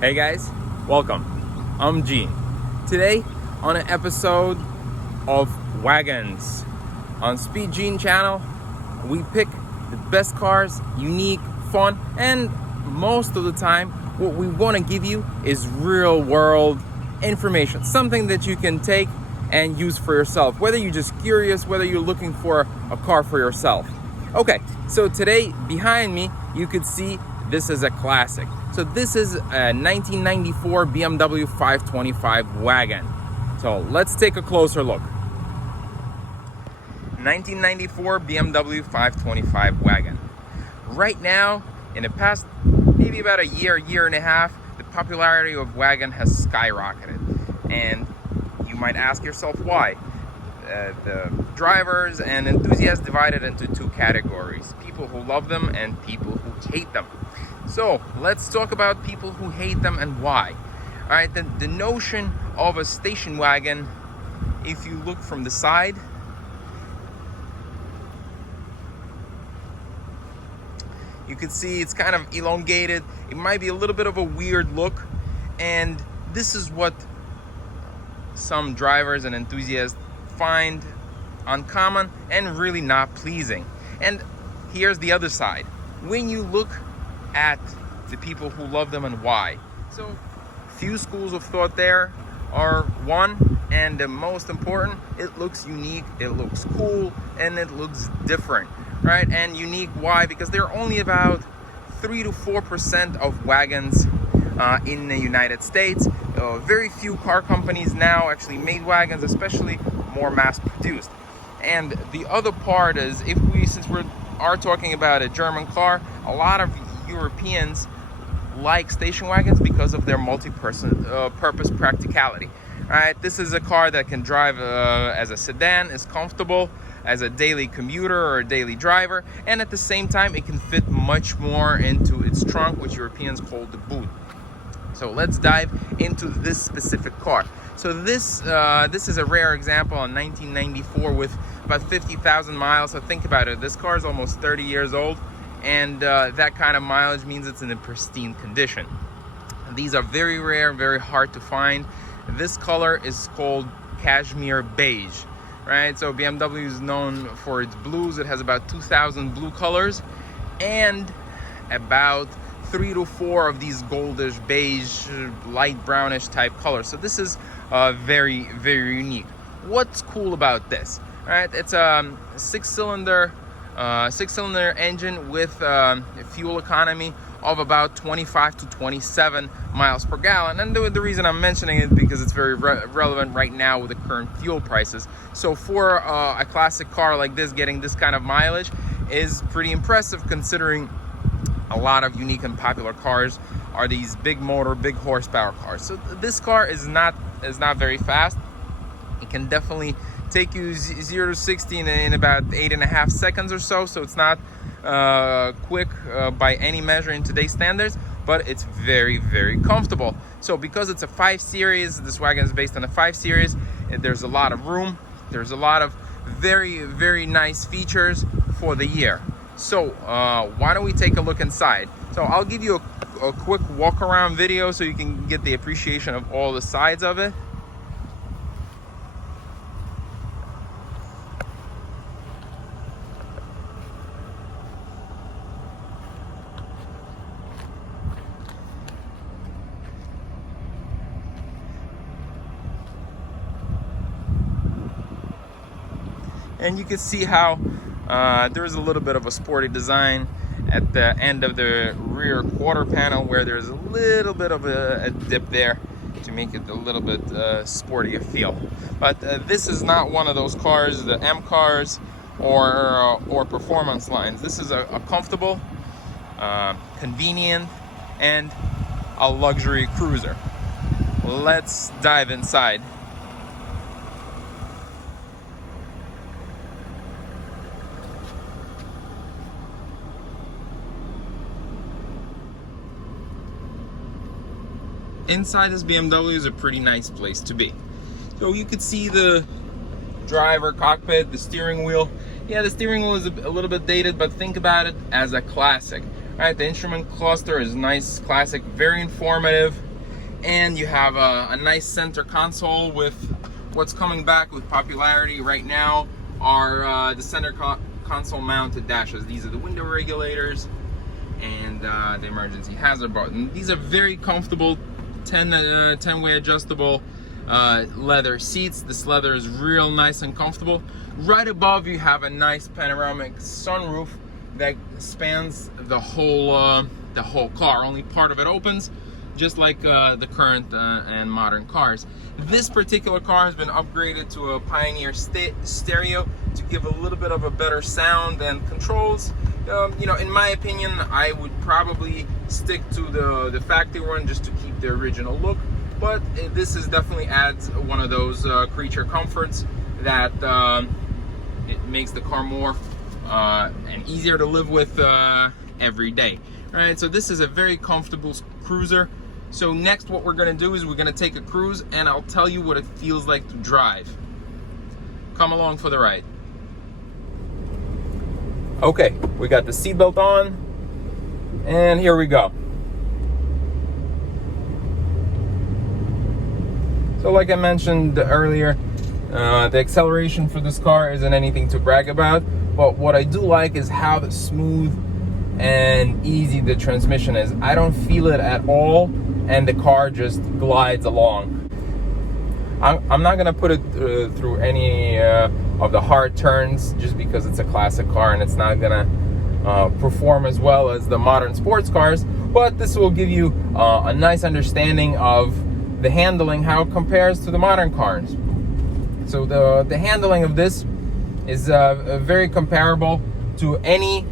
Hey guys, welcome. I'm Gene. Today on an episode of Wagons on Speed Gene channel, we pick the best cars, unique, fun, and most of the time what we want to give you is real world information, something that you can take and use for yourself, whether you're just curious, whether you're looking for a car for yourself. Okay, so today behind me you could see this is a classic. So this is a 1994 BMW 525 Wagon. So let's take a closer look. 1994 BMW 525 Wagon. Right now, in the past maybe about a year and a half, the popularity of Wagon has skyrocketed. And you might ask yourself why. The drivers and enthusiasts divided into two categories: people who love them and people who hate them. So let's talk about people who hate them and why. All right, the notion of a station wagon, if you look from the side, you can see it's kind of elongated. It might be a little bit of a weird look, and this is what some drivers and enthusiasts find uncommon and really not pleasing. And here's the other side. When you look at the people who love them and why. So few schools of thought there are: one, and the most important, it looks unique, it looks cool, and it looks different, right? And unique, why? Because there are only about 3 to 4% of wagons in the United States. Very few car companies now actually made wagons, especially more mass produced. And the other part is, since we are talking about a German car, a lot of Europeans like station wagons because of their multi-purpose practicality. Right, this is a car that can drive as a sedan, is comfortable as a daily commuter or a daily driver, and at the same time it can fit much more into its trunk, which Europeans call the boot. So let's dive into this specific car. So this is a rare example in 1994 with about 50,000 miles. So think about it, this car is almost 30 years old, and that kind of mileage means it's in a pristine condition. These are very rare, very hard to find. This color is called cashmere beige, right? So BMW is known for its blues. It has about 2,000 blue colors and about 3 to 4 of these goldish beige, light brownish type colors. So this is very, very unique. What's cool about this? All right, it's a six-cylinder engine with a fuel economy of about 25 to 27 miles per gallon. And the reason I'm mentioning it because it's very relevant right now with the current fuel prices. So for a classic car like this, getting this kind of mileage is pretty impressive, considering a lot of unique and popular cars are these big motor, big horsepower cars. So this car is not very fast. It can definitely take you 0 to 60 in about 8.5 seconds or so. So it's not quick by any measure in today's standards, but it's very, very comfortable. So because it's a 5 Series, this wagon is based on a 5 Series, there's a lot of room. There's a lot of very, very nice features for the year. So why don't we take a look inside? So I'll give you a quick walk around video so you can get the appreciation of all the sides of it. And you can see how there is a little bit of a sporty design at the end of the rear quarter panel, where there's a little bit of a dip there to make it a little bit sportier feel. But this is not one of those cars, the M cars or performance lines. This is a comfortable, convenient, and a luxury cruiser. Let's dive inside. Inside this BMW is a pretty nice place to be. So you could see the driver cockpit, the steering wheel. Yeah, the steering wheel is a little bit dated, but think about it as a classic. Right, the instrument cluster is nice, classic, very informative. And you have a nice center console with what's coming back with popularity right now are the center console mounted dashes. These are the window regulators and the emergency hazard button. These are very comfortable 10-way adjustable leather seats. This leather is real nice and comfortable. Right above you have a nice panoramic sunroof that spans the whole car. Only part of it opens, just like the current and modern cars. This particular car has been upgraded to a Pioneer stereo to give a little bit of a better sound and controls. You know, in my opinion, I would probably stick to the factory one just to keep the original look. But this is definitely adds one of those creature comforts that it makes the car more and easier to live with every day. All right, so this is a very comfortable cruiser. So next what we're gonna do is we're gonna take a cruise and I'll tell you what it feels like to drive. Come along for the ride. Okay, we got the seatbelt on and here we go. So like I mentioned earlier, the acceleration for this car isn't anything to brag about, but what I do like is how smooth and easy the transmission is. I don't feel it at all, and the car just glides along. I'm not gonna put it through any of the hard turns just because it's a classic car and it's not gonna perform as well as the modern sports cars, but this will give you a nice understanding of the handling, how it compares to the modern cars. So the handling of this is very comparable to any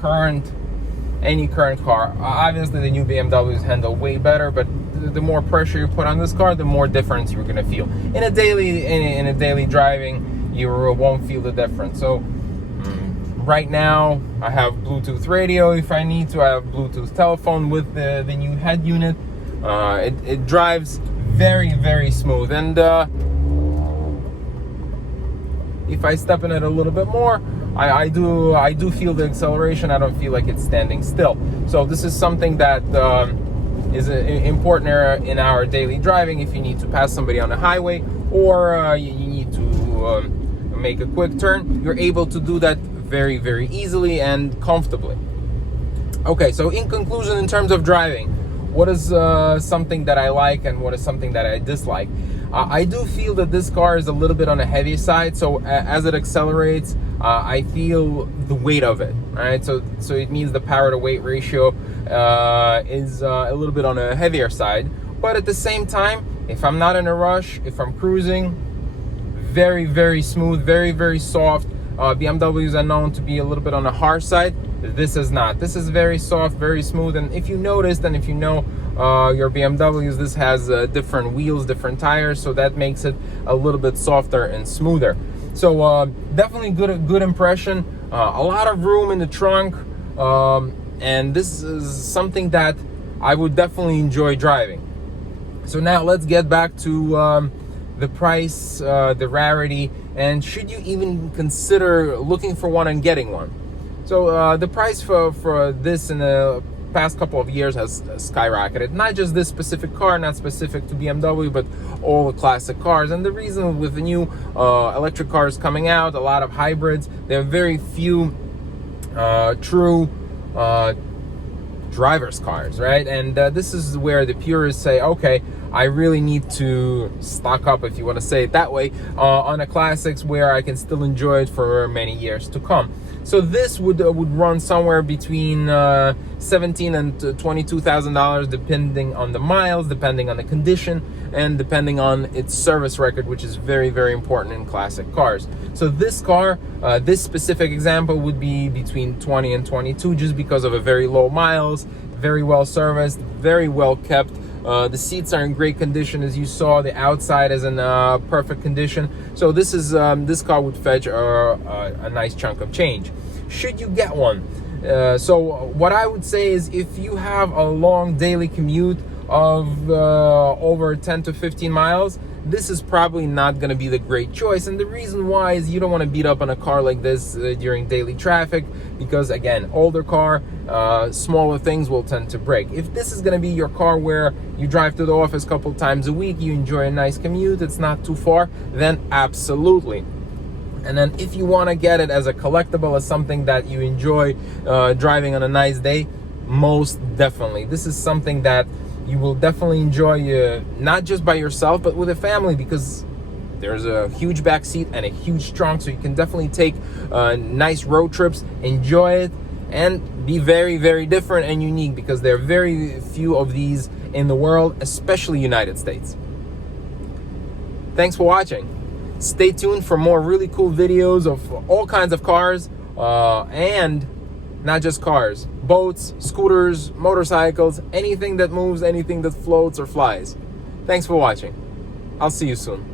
current car. Obviously the new BMWs handle way better, but the more pressure you put on this car, the more difference you're gonna feel. In a daily driving, you won't feel the difference. So right now I have Bluetooth radio if I need to. I have Bluetooth telephone with the new head unit. It drives very, very smooth, and if I step in it a little bit more, I do feel the acceleration. I don't feel like it's standing still. So this is something that is important in our daily driving. If you need to pass somebody on the highway, or you need to make a quick turn, you're able to do that very, very easily and comfortably. Okay, so in conclusion, in terms of driving, what is something that I like and what is something that I dislike? I do feel that this car is a little bit on the heavy side, so as it accelerates, I feel the weight of it, right? So it means the power to weight ratio is a little bit on the heavier side. But at the same time, if I'm not in a rush, if I'm cruising, very, very smooth, very, very soft. BMWs are known to be a little bit on the harsh side. This is not. This is very soft, very smooth. And if you noticed, and if you know your BMWs, this has different wheels, different tires, so that makes it a little bit softer and smoother. So definitely good impression. A lot of room in the trunk, and this is something that I would definitely enjoy driving. So now let's get back to the price, the rarity, and should you even consider looking for one and getting one. So the price for this in the past couple of years has skyrocketed. Not just this specific car, not specific to BMW, but all the classic cars. And the reason with the new electric cars coming out, a lot of hybrids, there are very few true driver's cars, right? And this is where the purists say, okay, I really need to stock up, if you want to say it that way, on the classics where I can still enjoy it for many years to come. So this would run somewhere between $17,000 and $22,000, depending on the miles, depending on the condition, and depending on its service record, which is very, very important in classic cars. So this car, this specific example, would be between 20 and 22, just because of a very low miles, very well serviced, very well kept. The seats are in great condition, as you saw. The outside is in perfect condition. So this is this car would fetch a nice chunk of change. Should you get one? So what I would say is, if you have a long daily commute of over 10 to 15 miles, this is probably not going to be the great choice. And the reason why is you don't want to beat up on a car like this during daily traffic, because again, older car, smaller things will tend to break. If this is going to be your car where you drive to the office a couple times a week, you enjoy a nice commute, it's not too far, then absolutely. And then if you want to get it as a collectible, as something that you enjoy driving on a nice day, most definitely. This is something that you will definitely enjoy, not just by yourself, but with a family, because there's a huge back seat and a huge trunk, so you can definitely take nice road trips, enjoy it, and be very, very different and unique, because there are very few of these in the world, especially United States. Thanks for watching. Stay tuned for more really cool videos of all kinds of cars, and not just cars, boats, scooters, motorcycles, anything that moves, anything that floats or flies. Thanks for watching. I'll see you soon.